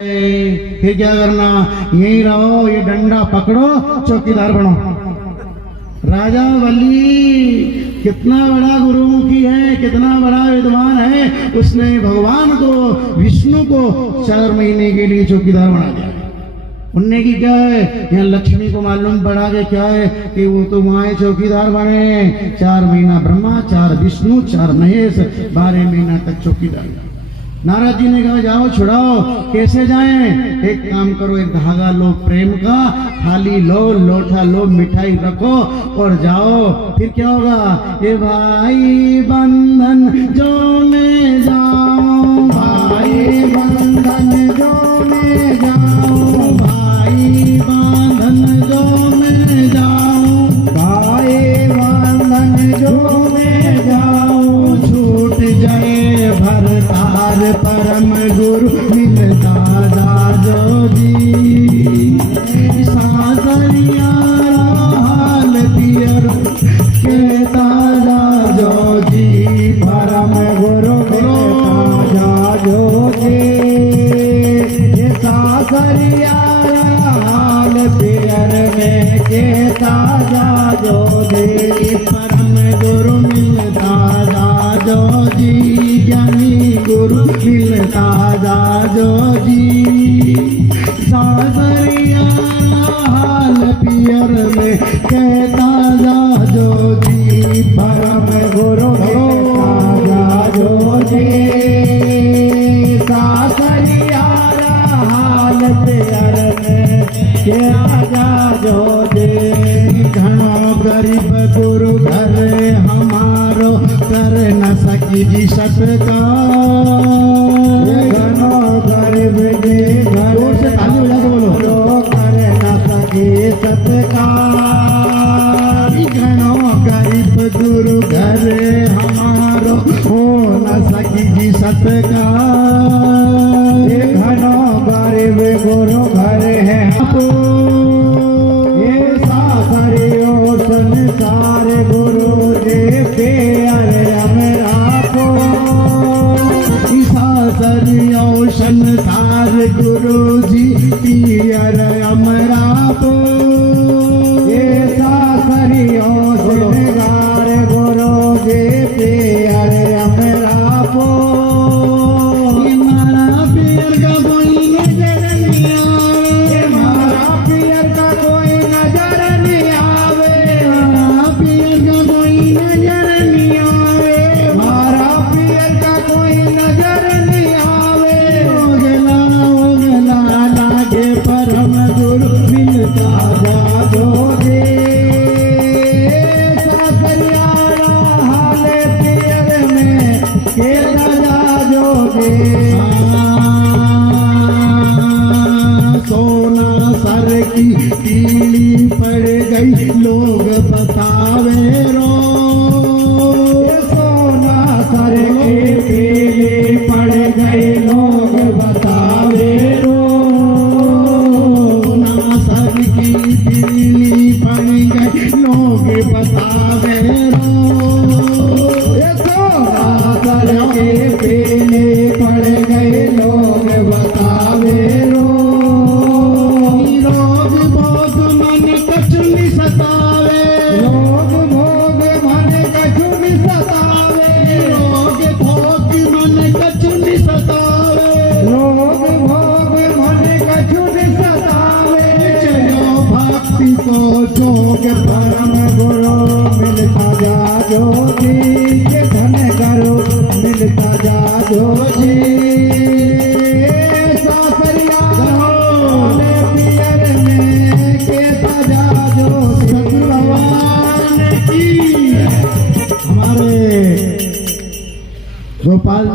फिर क्या करना, यहीं रहो, ये डंडा पकड़ो, चौकीदार बनो। राजा बलि कितना बड़ा गुरुमुखी है, कितना बड़ा विद्वान है, उसने भगवान को, विष्णु को 4 महीने के लिए चौकीदार बना दिया। उनने की क्या है, यहाँ लक्ष्मी को मालूम पड़ा कि क्या है कि वो तो वहां चौकीदार बने। 4 महीना ब्रह्मा, 4 विष्णु, 4 महेश, 12 महीना तक चौकीदार। नारद जी ने कहा जाओ छुड़ाओ। कैसे जाएं? एक काम करो, एक धागा लो प्रेम का, थाली लो, लोटा लो, मिठाई रखो और जाओ। फिर क्या होगा? ये भाई बंधन जो मैं जाऊं, भाई बंधन जो मैं जाऊं, भाई बंधन जो मैं जाऊं, भाई बंधन जो मैं जाऊं, छूट जाए भरतार परम गुरु मिलता दादो जी। सासरिया हाल पियर कहता दादो जी, परम गुरु मिलता दादो जी। सासरिया हाल पियर में कहता दादो जी, परम गुरु मिलता दादो जी, ज्ञानी गुरु मिलता दादो जी। सासरिया हाल पियर में कहता दादो जी, परम गुरु मिलता दादो जी। सासरिया हाल पियर में कहता दादो जी, घणो गरीब गुरु घर हमारो कर न सकी जी सत्कार। घणो गरीब के घर से ताली बजा के बोलो, कर न सकी सत्कार। घणो गरीब गुरु घर हमारो हो न सकी जी सत्कार। घणो गरीब गुरु घर है सासरियो संसार गुरु जी प्यार हमरा को। सासरियो संसार गुरु जी प्यार हमरा को। ये सासरियो संसार गुरु जी प्यार हमरा को। हमारा प्यार का कोई नजर नहीं आवे, हमारा प्यार का कोई नजर नहीं आवे, हमारा प्यार का कोई नजर नहीं आवे, हमारा प्यार का कोई नजर नहीं आवे। ओगला ओगला लागे परम गुरु मिलता दादो जी। सासरिया हाल पियर में कहता दादो जी। सोना सर की पीली पड़ गई लोग बतावे रो। सोना सर की पीली पड़ गई लोग बतावे रो। सोना सर की पीली पड़ गई लोग बतावे रो। सोना सर की पीली पड़ गई लोग बतावे रो। रोग भोग मन कछु नि सतावे, रोग भोग मन कछु नि सतावे, रोग भोग मन कछु नि सतावे, रोग भोग मन कछु नि सतावे। चलो भक्ति को जोग परम गुरु मिलता जाजो जी, के धन करो मिलता जाजो जी। सासरिया पियर में कहता जाजो भगवान की। हमारे गोपाल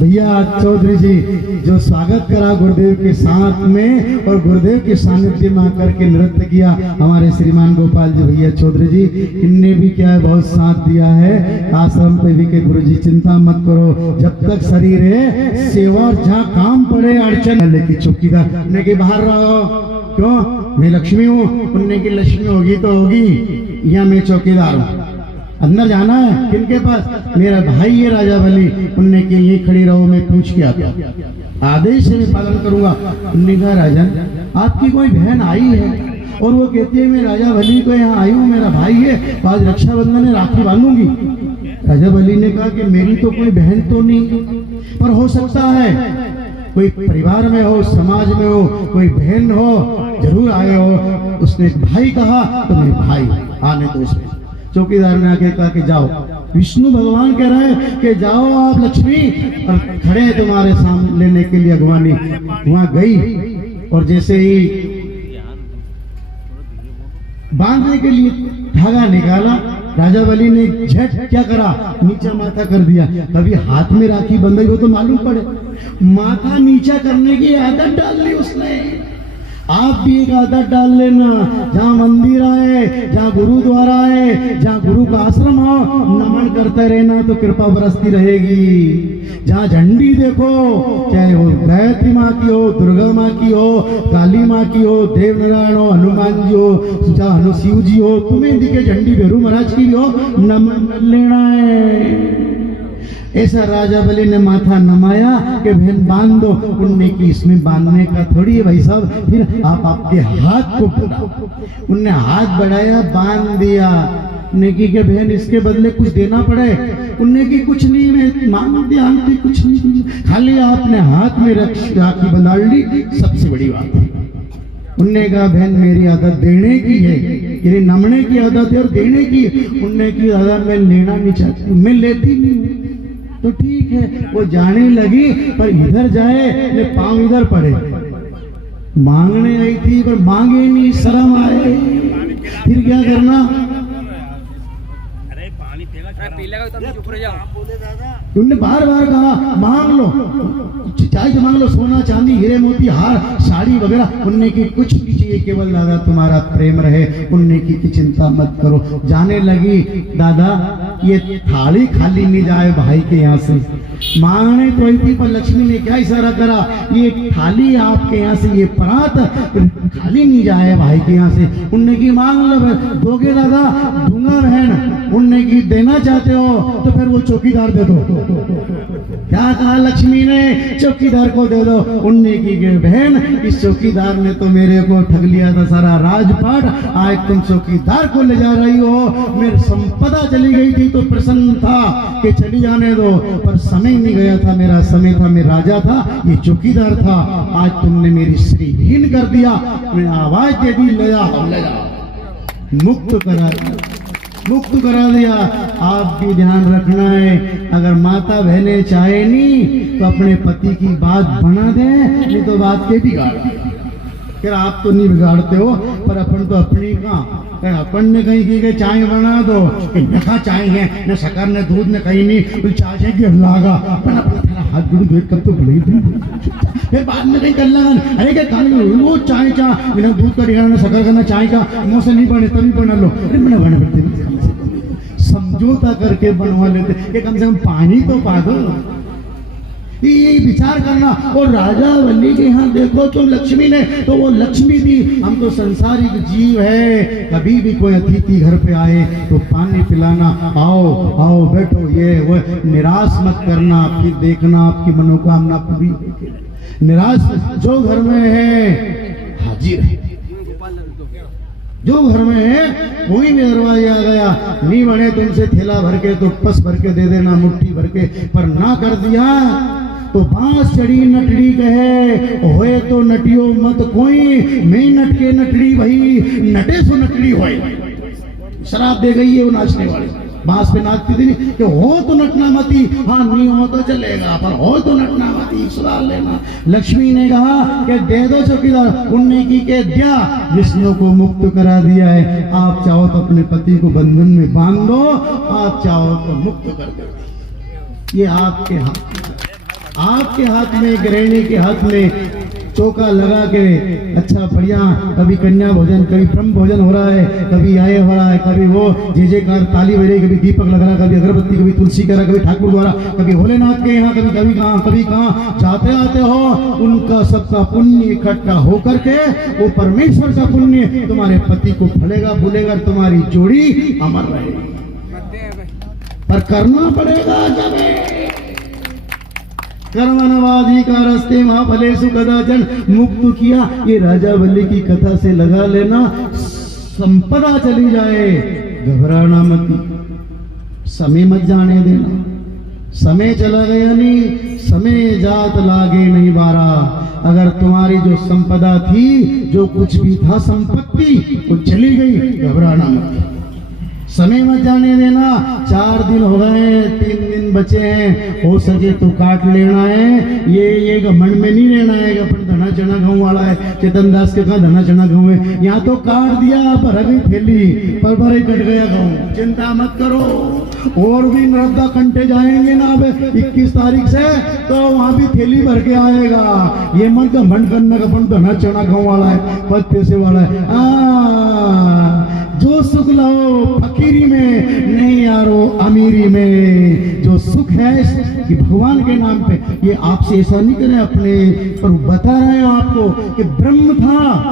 भैया चौधरी जी जो स्वागत करा गुरुदेव के साथ में और गुरुदेव के सानिध्य में आकर के नृत्य किया, हमारे श्रीमान गोपाल जी भैया चौधरी जी, इनने भी क्या है बहुत साथ दिया है। आश्रम पे भी के गुरु जी चिंता मत करो, जब तक शरीर है सेवा और जहाँ काम पड़े अड़चन लेके चौकीदार ने के बाहर रहो। क्यों? मैं लक्ष्मी हूँ, उनने की लक्ष्मी होगी तो होगी, यहाँ मैं चौकीदार हूँ। अंदर जाना है किनके पास? मेरा भाई है राजा बलि, उनने के यही खड़ी रहो, मैं पूछ के आता। आदेश से मैं पालन करूंगा। उन्होंने कहा राजन आपकी कोई बहन आई है और वो कहती है मैं राजा बली को यहाँ आई हूँ, मेरा भाई है, तो आज रक्षाबंधन है, राखी बांधूंगी। राजा बली ने कहा कि मेरी तो कोई बहन तो नहीं, पर हो सकता है कोई परिवार में हो, समाज में हो, कोई बहन हो, जरूर आए हो। उसने एक भाई कहा तो मैं भाई आने दो उसमें। चौकीदार ने आके कहा कि जाओ। विष्णु भगवान कह रहे हैं कि जाओ आप लक्ष्मी, और खड़े हैं तुम्हारे सामने लेने के लिए अगवानी। वहां गई और जैसे ही बांधने के लिए धागा निकाला, राजा बली ने झट क्या करा, नीचा माथा कर दिया। कभी हाथ में राखी बंधाई हो तो मालूम पड़े, माथा नीचा करने की आदत डाल ली उसने। आप भी एक आदत डाल लेना, जहाँ मंदिर आए, जहाँ गुरुद्वारा है, जहाँ गुरु का आश्रम हो, नमन करते रहना तो कृपा बरसती रहेगी। जहाँ झंडी देखो, चाहे वो गायत्री माँ की हो, दुर्गा माँ की हो, काली माँ की हो, देव नारायण हो, हनुमान जी हो, चाहे शिव जी हो, तुम्हें दिखे झंडी भैरू महाराज की भी हो, नमन कर लेना है। ऐसा राजा बली ने माथा नमाया कि बहन बांध दो। उनने की इसमें बांधने का थोड़ी है भाई साहब, फिर आप आपके हाथ को बढ़ाओ। उनने हाथ बढ़ाया, बांध दिया। उनने की कि बहन इसके बदले कुछ देना पड़े। उनने की कुछ नहीं, मैं मांग दिया, कुछ नहीं, खाली आपने हाथ में राखी बंधा ली, सबसे बड़ी बात है। उनने कहा बहन मेरी आदत देने की है, ये नमने की आदत है और देने की। उनने की आदत मैं लेना नहीं चाहती, मैं लेती नहीं। तो ठीक है, वो जाने लगी, पर इधर जाए ने पांव इधर पड़े। मांगने आई थी पर मांगे नहीं, शर्म आए। फिर क्या करना, उन्होंने बार बार कहा मांग लो, चाहे मांग लो, सोना चांदी हीरे मोती हार साड़ी वगैरह। उनने की कुछ भी चाहिए, केवल दादा तुम्हारा प्रेम रहे। उनने की चिंता मत करो। जाने लगी, दादा ये थाली खाली नहीं जाए भाई के यहाँ से। मांगने तो थी, पर लक्ष्मी ने क्या इशारा करा, ये थाली आपके यहाँ से, ये परात खाली नहीं जाए भाई के यहाँ से। उनने की मांग लो, दोगे दादा? दूंगा बहन। उनने की देना चाहते हो तो फिर वो चौकीदार दे दो। क्या कहा लक्ष्मी ने, चौकीदार को दे दो। उनने की बहन इस चौकीदार ने तो मेरे को ठग लिया था सारा राजपाट, आज तुम चौकीदार को ले जा रही हो। मेरी संपदा चली गई थी तो प्रसन्न था कि चली जाने दो, पर समय नहीं गया था, मेरा समय था, मैं राजा था, ये चौकीदार था। आज तुमने मेरी श्रीहीन कर दिया। मैं आवाज दे दी, ले जाओ, ले जाओ। मुक्त करा दिया। आप भी ध्यान रखना है, अगर माता बहनें चाहे नहीं तो अपने पति की बात बना दे, नहीं तो बात के बिगाड़ दे। फिर आप तो नहीं बिगाड़ते हो, पर अपन तो अपनी कहाँ, अपन ने कहीं की गए चाय बना दो, नखा चाय है न शक्कर न दूध न कहीं नहीं, चाय के लागा अपन अपना हाथ जुड़ गए, कब तो बड़ी फिर बाद में कहीं कर लगा, अरे क्या खाने वो चाय बिना दूध का रिगाना शक्कर करना, चाय का मुँह से नहीं बने तभी बना लो। अरे बना बना पड़ते, समझौता करके बनवा लेते कि कम से कम पानी तो पा दो। यही विचार करना। और राजा बली के यहाँ देखो तो लक्ष्मी ने, तो वो लक्ष्मी थी। हम तो संसारिक जीव है, कभी भी कोई अतिथि घर पे आए तो पानी पिलाना, आओ आओ बैठो, ये वो, निराश मत करना, फिर देखना आपकी मनोकामना पूरी। निराश जो घर में है हाजिर है, जो घर में है वही में दरवाजे आ गया। नहीं बने तुमसे थैला भर के तो पस भर के दे देना, मुट्ठी भर के, पर ना कर दिया तो बांस चढ़ी नटड़ी कहे, होए तो नटियो मत कोई, मैं नटके नटड़ी भई, नटे सो नटड़ी होए। शराब दे गई है वो नाचने वाली, बांस पे नाचती थी कि हो तो नटना मती, हाँ नहीं हो तो चलेगा, पर हो तो नटना मती, सुधार लेना। लक्ष्मी ने कहा कि दे दो चौकीदार। उनने की के दिया, विष्णु को मुक्त करा दिया है। आप चाहो तो अपने पति को बंधन में बांध दो, आप चाहो तो मुक्त कर दो। ये आपके हाथ में, गृहिणी के हाथ में चौका लगा के अच्छा बढ़िया, कभी कन्या भोजन, कभी ब्रह्म भोजन हो रहा है, कभी आए हो रहा है, कभी वो जय जयकार ताली बज रही, कभी दीपक लग रहा, कभी अगरबत्ती, कभी तुलसी करा, कभी ठाकुर द्वारा, कभी भोलेनाथ के यहाँ, कभी कहाँ जाते आते हो। उनका सबका पुण्य इकट्ठा होकर के वो परमेश्वर का पुण्य तुम्हारे पति को फलेगा, भूलेगा, तुम्हारी जोड़ी अमर रहेगी। पर करना पड़ेगा जब कर्मणवादी का रास्ते महाफलेषु कदाचन मुक्त किया। ये राजा बलि की कथा से लगा लेना, संपदा चली जाए घबराना मत, समय मत जाने देना। समय चला गया नहीं, समय जात लागे नहीं बारा। अगर तुम्हारी जो संपदा थी, जो कुछ भी था संपत्ति, वो चली गई, घबराना मत, समय मत जाने देना। 4 दिन हो गए, 3 दिन बचे हैं, हो सके तो काट लेना है। ये घमंड में नहीं रहना है कि अपन धना चना गाँव वाला है। चेतन दास के कहा धना चना गाँव है, यहाँ तो काट दिया पर अभी थैली पर भरे कट गया गाँव। चिंता मत करो, और भी नर्मदा कंटे जाएंगे ना अब 21 तारीख से, तो वहां भी थैली भर के आएगा। ये मत घमंड करना का अपन धना चना गाँव वाला है, पद पैसे वाला है। जो सुख लो फकीरी में, नहीं यारो अमीरी में। जो सुख है कि भगवान के नाम पे, ये आपसे ऐसा नहीं करे अपने, पर बता रहे हैं आपको कि ब्रह्म था,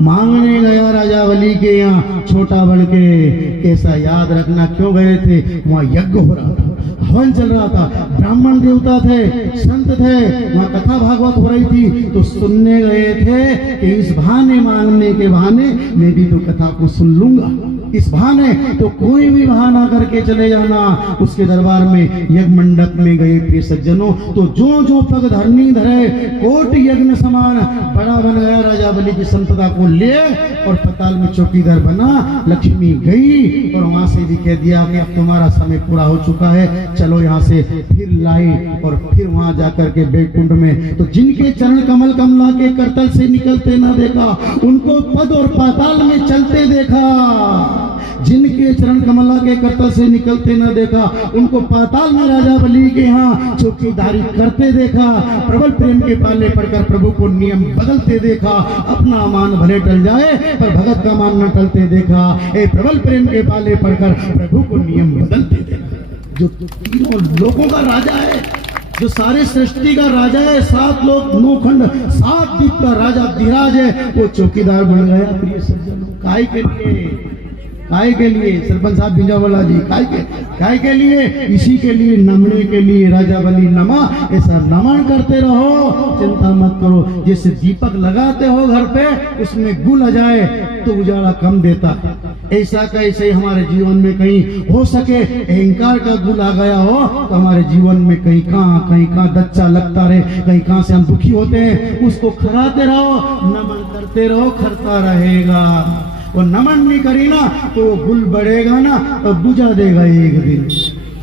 मांगने गया राजा बलि के यहाँ छोटा बन के। ऐसा याद रखना, क्यों गए थे? वहाँ यज्ञ हो रहा था, हवन चल रहा था, ब्राह्मण देवता थे, संत थे, वहाँ कथा भागवत हो रही थी, तो सुनने गए थे कि इस बहाने, मांगने के बहाने मैं भी तो कथा को सुन लूंगा। इस बहाने तो कोई भी बहाना करके चले जाना उसके दरबार में। यज्ञ मंडप में गए प्रिय सज्जनों, तो जो जो पग धरनी धरे, कोट यज्ञ समान बड़ा बन गया। राजा बलि की संपदा को ले और पताल में चौकीदार बना। लक्ष्मी गई और वहां से भी कह दिया कि अब तुम्हारा समय पूरा हो चुका है, चलो यहाँ से। फिर लाई और फिर वहां जाकर के बैकुंठ में, तो जिनके चरण कमल कमला के करतल से निकलते ना देखा, उनको पद और पाताल में चलते देखा। जिनके चरण कमला के करतल से निकलते न देखा, उनको पाताल में राजा बलि के यहाँ चौकीदारी करते देखा। प्रबल प्रेम के पाले पड़कर प्रभु को नियम बदलते देखा। अपना मान भले टल जाए पर भगत का मान न टलते देखा। ए प्रबल प्रेम के पाले पड़कर प्रभु को नियम बदलते देखा। जो तीनों लोगों का राजा है, जो सारे सृष्टि का राजा है, 7 लोक 9 खंड 7 द्वीप का राजा धीराज है, वो चौकीदार बन गया। प्रिय सज्जनों, काय के लिए? काय के लिए? सरपंच साहब बिंजावाला जी, काय के लिए? इसी के लिए, नमने के लिए। राजा बलि नमा, ऐसा नमन करते रहो, चिंता मत करो। जैसे दीपक लगाते हो घर पे, उसमें गुल आ जाए तो उजाला कम देता है, ऐसा कैसे हमारे जीवन में कहीं हो सके अहंकार का गुल आ गया हो, तो हमारे जीवन में कहीं कहाँ दच्चा लगता रहे, कहीं कहाँ से हम दुखी होते हैं। उसको खराते रहो, नमन करते रहो, खरता रहेगा। वो नमन नहीं करी ना तो वो गुल बढ़ेगा ना, तो बुझा देगा एक दिन।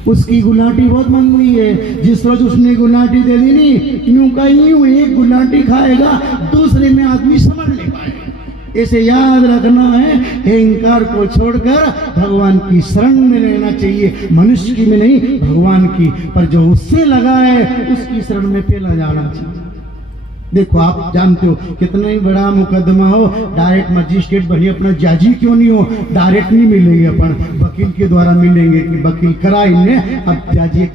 उसकी गुलाटी बहुत मंदी है। जिस रोज उसने गुलाटी दे दी नहीं, यूं का यूं एक गुलाटी खाएगा, दूसरे में आदमी समझ नहीं पाएगा। इसे याद रखना है, अहंकार को छोड़कर भगवान की शरण में रहना चाहिए। मनुष्य की में नहीं, भगवान की। पर जो उससे लगा है उसकी शरण में पहला जाना चाहिए। देखो, आप जानते हो कितना ही बड़ा मुकदमा हो, डायरेक्ट मजिस्ट्रेट बनी अपना जज क्यों नहीं हो, डायरेक्ट नहीं मिलेंगे, अपन वकील के द्वारा मिलेंगे कि वकील करा इनने, अब जज